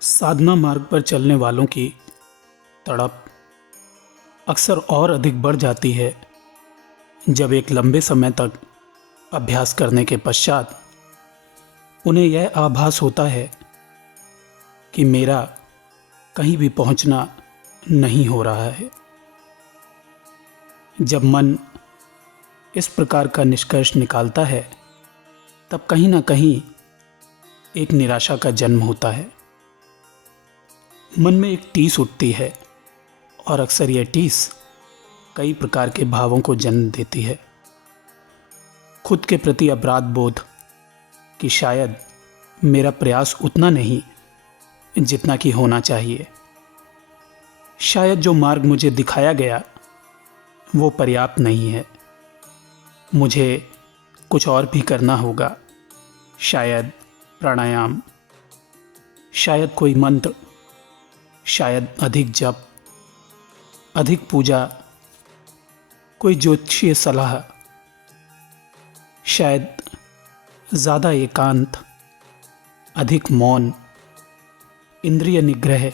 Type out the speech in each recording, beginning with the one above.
साधना मार्ग पर चलने वालों की तड़प अक्सर और अधिक बढ़ जाती है जब एक लंबे समय तक अभ्यास करने के पश्चात उन्हें यह आभास होता है कि मेरा कहीं भी पहुंचना नहीं हो रहा है। जब मन इस प्रकार का निष्कर्ष निकालता है तब कहीं ना कहीं एक निराशा का जन्म होता है। मन में एक टीस उठती है और अक्सर यह टीस कई प्रकार के भावों को जन्म देती है। खुद के प्रति अपराध बोध कि शायद मेरा प्रयास उतना नहीं जितना कि होना चाहिए। शायद जो मार्ग मुझे दिखाया गया वो पर्याप्त नहीं है, मुझे कुछ और भी करना होगा। शायद प्राणायाम, शायद कोई मंत्र, शायद अधिक जप, अधिक पूजा, कोई ज्योतिषीय सलाह, शायद ज़्यादा एकांत, अधिक मौन, इंद्रिय निग्रह,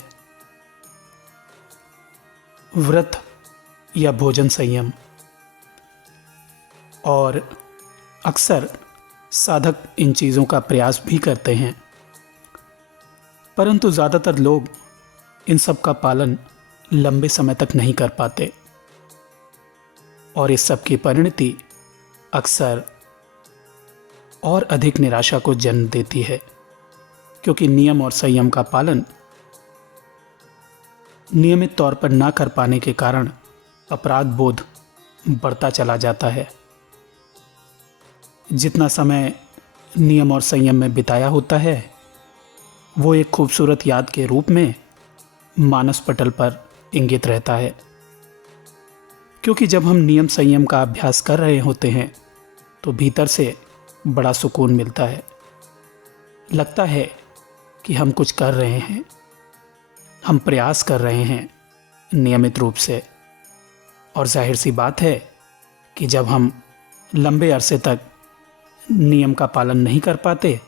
व्रत या भोजन संयम। और अक्सर साधक इन चीज़ों का प्रयास भी करते हैं, परंतु ज़्यादातर लोग इन सब का पालन लंबे समय तक नहीं कर पाते और इस सब की परिणति अक्सर और अधिक निराशा को जन्म देती है, क्योंकि नियम और संयम का पालन नियमित तौर पर ना कर पाने के कारण अपराध बोध बढ़ता चला जाता है। जितना समय नियम और संयम में बिताया होता है वो एक खूबसूरत याद के रूप में मानस पटल पर इंगित रहता है, क्योंकि जब हम नियम संयम का अभ्यास कर रहे होते हैं तो भीतर से बड़ा सुकून मिलता है। लगता है कि हम कुछ कर रहे हैं, हम प्रयास कर रहे हैं नियमित रूप से। और जाहिर सी बात है कि जब हम लंबे अरसे तक नियम का पालन नहीं कर पाते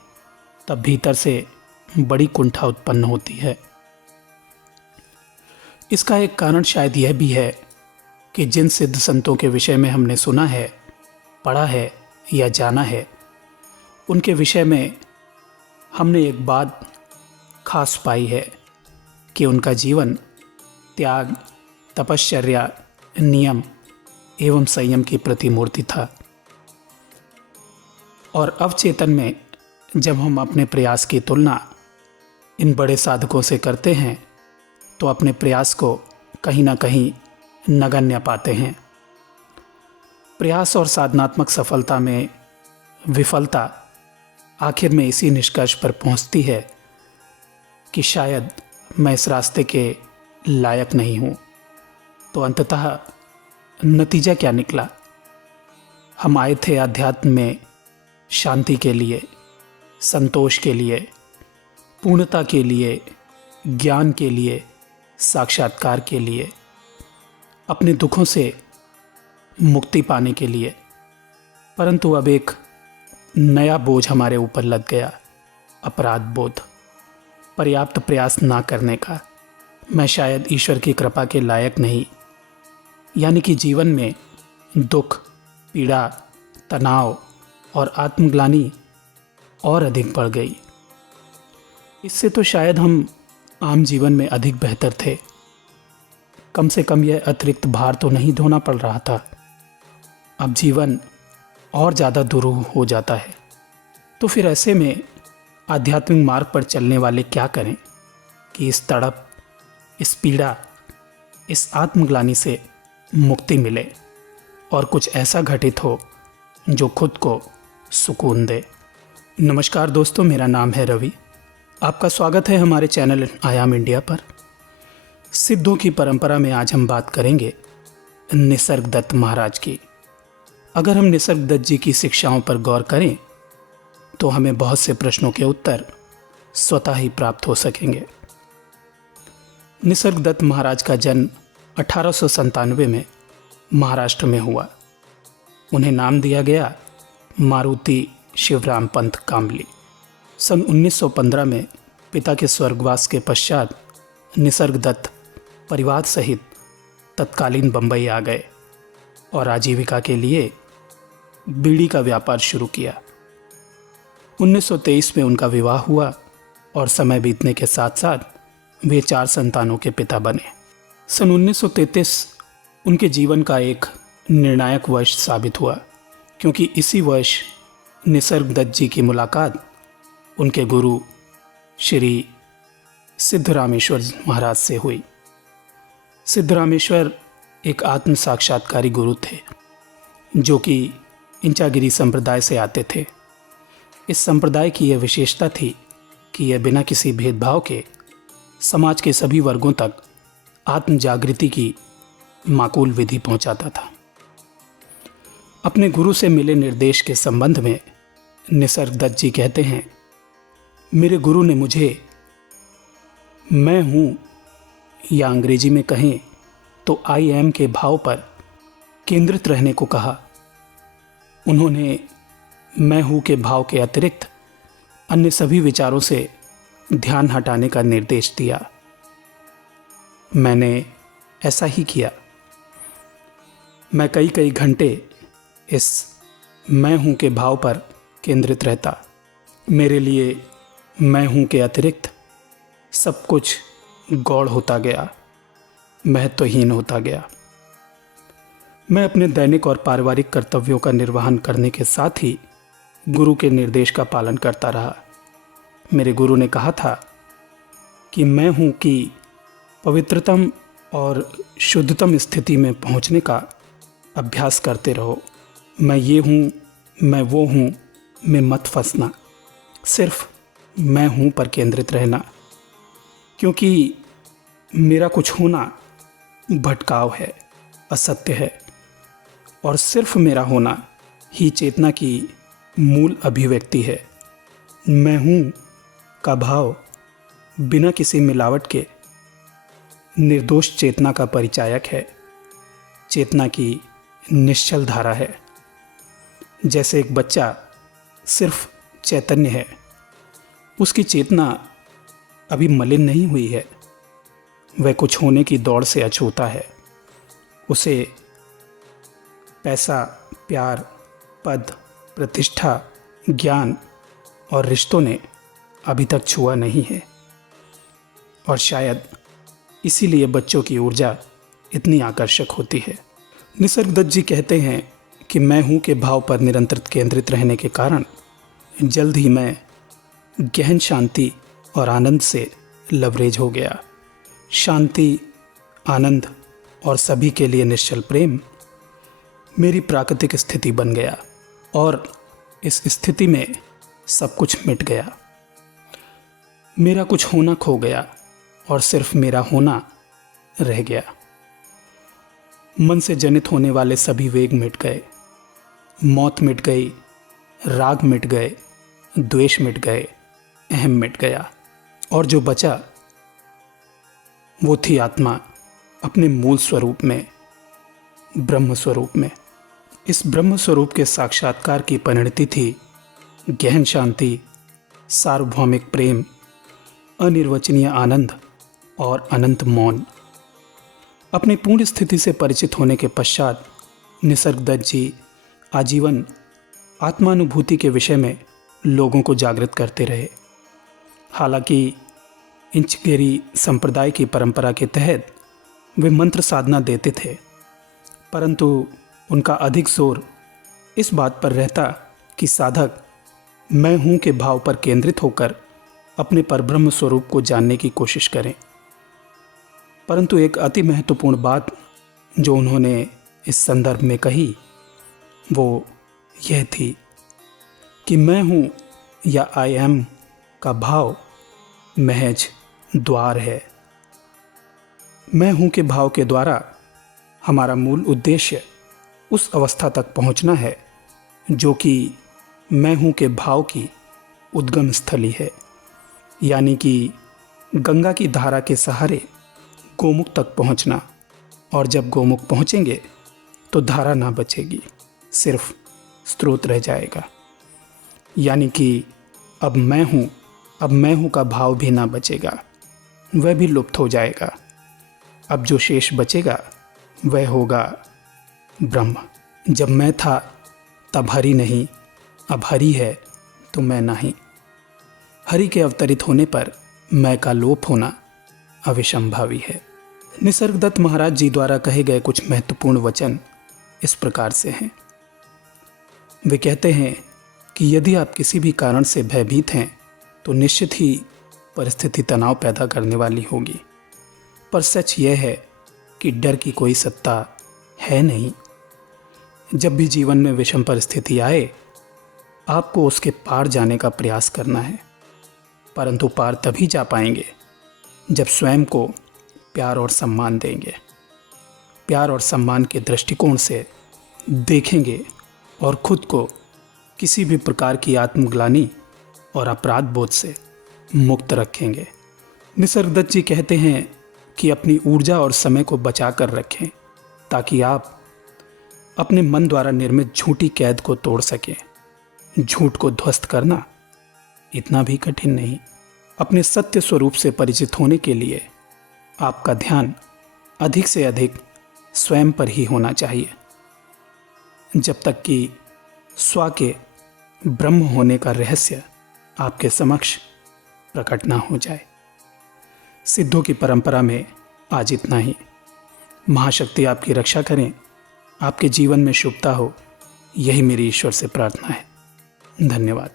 तब भीतर से बड़ी कुंठा उत्पन्न होती है। इसका एक कारण शायद यह भी है कि जिन सिद्ध संतों के विषय में हमने सुना है, पढ़ा है या जाना है, उनके विषय में हमने एक बात खास पाई है कि उनका जीवन त्याग, तपश्चर्या, नियम एवं संयम की प्रतिमूर्ति था। और अवचेतन में जब हम अपने प्रयास की तुलना इन बड़े साधकों से करते हैं तो अपने प्रयास को कहीं ना कहीं नगण्य पाते हैं। प्रयास और साधनात्मक सफलता में विफलता आखिर में इसी निष्कर्ष पर पहुंचती है कि शायद मैं इस रास्ते के लायक नहीं हूं। तो अंततः नतीजा क्या निकला? हम आए थे अध्यात्म में शांति के लिए, संतोष के लिए, पूर्णता के लिए, ज्ञान के लिए, साक्षात्कार के लिए, अपने दुखों से मुक्ति पाने के लिए। परंतु अब एक नया बोझ हमारे ऊपर लग गया, अपराध बोध, पर्याप्त प्रयास ना करने का। मैं शायद ईश्वर की कृपा के लायक नहीं, यानी कि जीवन में दुख, पीड़ा, तनाव और आत्मग्लानि और अधिक बढ़ गई। इससे तो शायद हम आम जीवन में अधिक बेहतर थे। कम से कम यह अतिरिक्त भार तो नहीं ढोना पड़ रहा था। अब जीवन और ज़्यादा दुरूह हो जाता है। तो फिर ऐसे में आध्यात्मिक मार्ग पर चलने वाले क्या करें कि इस तड़प, इस पीड़ा, इस आत्मग्लानि से मुक्ति मिले और कुछ ऐसा घटित हो जो खुद को सुकून दे। नमस्कार दोस्तों, मेरा नाम है रवि। आपका स्वागत है हमारे चैनल आयाम इंडिया पर। सिद्धों की परंपरा में आज हम बात करेंगे निसर्गदत्त महाराज की। अगर हम निसर्गदत्त जी की शिक्षाओं पर गौर करें तो हमें बहुत से प्रश्नों के उत्तर स्वतः ही प्राप्त हो सकेंगे। निसर्गदत्त महाराज का जन्म 1897 में महाराष्ट्र में हुआ। उन्हें नाम दिया गया मारुति शिवराम पंत कामली। सन 1915 में पिता के स्वर्गवास के पश्चात निसर्गदत्त परिवार सहित तत्कालीन बंबई आ गए और आजीविका के लिए बीड़ी का व्यापार शुरू किया। 1923 में उनका विवाह हुआ और समय बीतने के साथ साथ वे 4 संतानों के पिता बने। सन 1933 उनके जीवन का एक निर्णायक वर्ष साबित हुआ, क्योंकि इसी वर्ष निसर्गदत्त जी की मुलाकात उनके गुरु श्री सिद्धरामेश्वर महाराज से हुई। सिद्धरामेश्वर एक आत्म साक्षात्कारी गुरु थे जो कि इंचागिरी संप्रदाय से आते थे। इस संप्रदाय की यह विशेषता थी कि यह बिना किसी भेदभाव के समाज के सभी वर्गों तक आत्म जागृति की माकूल विधि पहुंचाता था। अपने गुरु से मिले निर्देश के संबंध में निसर्गदत्त जी कहते हैं, मेरे गुरु ने मुझे मैं हूँ या अंग्रेजी में कहें तो आई एम के भाव पर केंद्रित रहने को कहा। उन्होंने मैं हूँ के भाव के अतिरिक्त अन्य सभी विचारों से ध्यान हटाने का निर्देश दिया। मैंने ऐसा ही किया। मैं कई कई घंटे इस मैं हूँ के भाव पर केंद्रित रहता। मेरे लिए मैं हूँ के अतिरिक्त सब कुछ गौड़ होता गया, महत्वहीन होता गया। मैं अपने दैनिक और पारिवारिक कर्तव्यों का निर्वहन करने के साथ ही गुरु के निर्देश का पालन करता रहा। मेरे गुरु ने कहा था कि मैं हूँ कि पवित्रतम और शुद्धतम स्थिति में पहुँचने का अभ्यास करते रहो। मैं ये हूँ, मैं वो हूँ में मत फंसना, सिर्फ मैं हूँ पर केंद्रित रहना, क्योंकि मेरा कुछ होना भटकाव है, असत्य है, और सिर्फ मेरा होना ही चेतना की मूल अभिव्यक्ति है। मैं हूँ का भाव बिना किसी मिलावट के निर्दोष चेतना का परिचायक है, चेतना की निश्चल धारा है। जैसे एक बच्चा सिर्फ चैतन्य है, उसकी चेतना अभी मलिन नहीं हुई है, वह कुछ होने की दौड़ से अछूता है। उसे पैसा, प्यार, पद, प्रतिष्ठा, ज्ञान और रिश्तों ने अभी तक छुआ नहीं है, और शायद इसीलिए बच्चों की ऊर्जा इतनी आकर्षक होती है। निसर्गदत्त जी कहते हैं कि मैं हूँ के भाव पर निरंतर केंद्रित रहने के कारण जल्द ही मैं गहन शांति और आनंद से लवरेज हो गया। शांति, आनंद और सभी के लिए निश्चल प्रेम मेरी प्राकृतिक स्थिति बन गया, और इस स्थिति में सब कुछ मिट गया। मेरा कुछ होना खो गया और सिर्फ मेरा होना रह गया। मन से जनित होने वाले सभी वेग मिट गए, मौत मिट गई, राग मिट गए, द्वेष मिट गए, अहम मिट गया, और जो बचा वो थी आत्मा अपने मूल स्वरूप में, ब्रह्म स्वरूप में। इस ब्रह्म स्वरूप के साक्षात्कार की परिणति थी गहन शांति, सार्वभौमिक प्रेम, अनिर्वचनीय आनंद और अनंत मौन। अपनी पूर्ण स्थिति से परिचित होने के पश्चात निसर्गदत्त जी आजीवन आत्मानुभूति के विषय में लोगों को जागृत करते रहे। हालांकि इंचगेरी संप्रदाय की परंपरा के तहत वे मंत्र साधना देते थे, परंतु उनका अधिक जोर इस बात पर रहता कि साधक मैं हूँ के भाव पर केंद्रित होकर अपने परब्रह्म स्वरूप को जानने की कोशिश करें। परंतु एक अति महत्वपूर्ण बात जो उन्होंने इस संदर्भ में कही वो यह थी कि मैं हूँ या आई एम का भाव महज द्वार है। मैं हूँ के भाव के द्वारा हमारा मूल उद्देश्य उस अवस्था तक पहुँचना है जो कि मैं हूँ के भाव की उद्गम स्थली है, यानी कि गंगा की धारा के सहारे गोमुख तक पहुँचना। और जब गोमुख पहुँचेंगे तो धारा ना बचेगी, सिर्फ स्रोत रह जाएगा। यानी कि अब मैं हूँ अब मैं हूँ का भाव भी ना बचेगा, वह भी लुप्त हो जाएगा। अब जो शेष बचेगा वह होगा ब्रह्म। जब मैं था तब हरि नहीं, अब हरि है तो मैं नहीं। हरि के अवतरित होने पर मैं का लोप होना अविसंभावी है। निसर्गदत्त महाराज जी द्वारा कहे गए कुछ महत्वपूर्ण वचन इस प्रकार से हैं। वे कहते हैं कि यदि आप किसी भी कारण से भयभीत हैं तो निश्चित ही परिस्थिति तनाव पैदा करने वाली होगी, पर सच यह है कि डर की कोई सत्ता है नहीं। जब भी जीवन में विषम परिस्थिति आए, आपको उसके पार जाने का प्रयास करना है, परंतु पार तभी जा पाएंगे जब स्वयं को प्यार और सम्मान देंगे, प्यार और सम्मान के दृष्टिकोण से देखेंगे और खुद को किसी भी प्रकार की आत्मग्लानि और अपराध बोध से मुक्त रखेंगे। निसर्गदत्त जी कहते हैं कि अपनी ऊर्जा और समय को बचा कर रखें ताकि आप अपने मन द्वारा निर्मित झूठी कैद को तोड़ सकें। झूठ को ध्वस्त करना इतना भी कठिन नहीं। अपने सत्य स्वरूप से परिचित होने के लिए आपका ध्यान अधिक से अधिक स्वयं पर ही होना चाहिए, जब तक कि स्व के ब्रह्म होने का रहस्य आपके समक्ष प्रकट ना हो जाए। सिद्धों की परंपरा में आज इतना ही। महाशक्ति आपकी रक्षा करें, आपके जीवन में शुभता हो, यही मेरी ईश्वर से प्रार्थना है। धन्यवाद।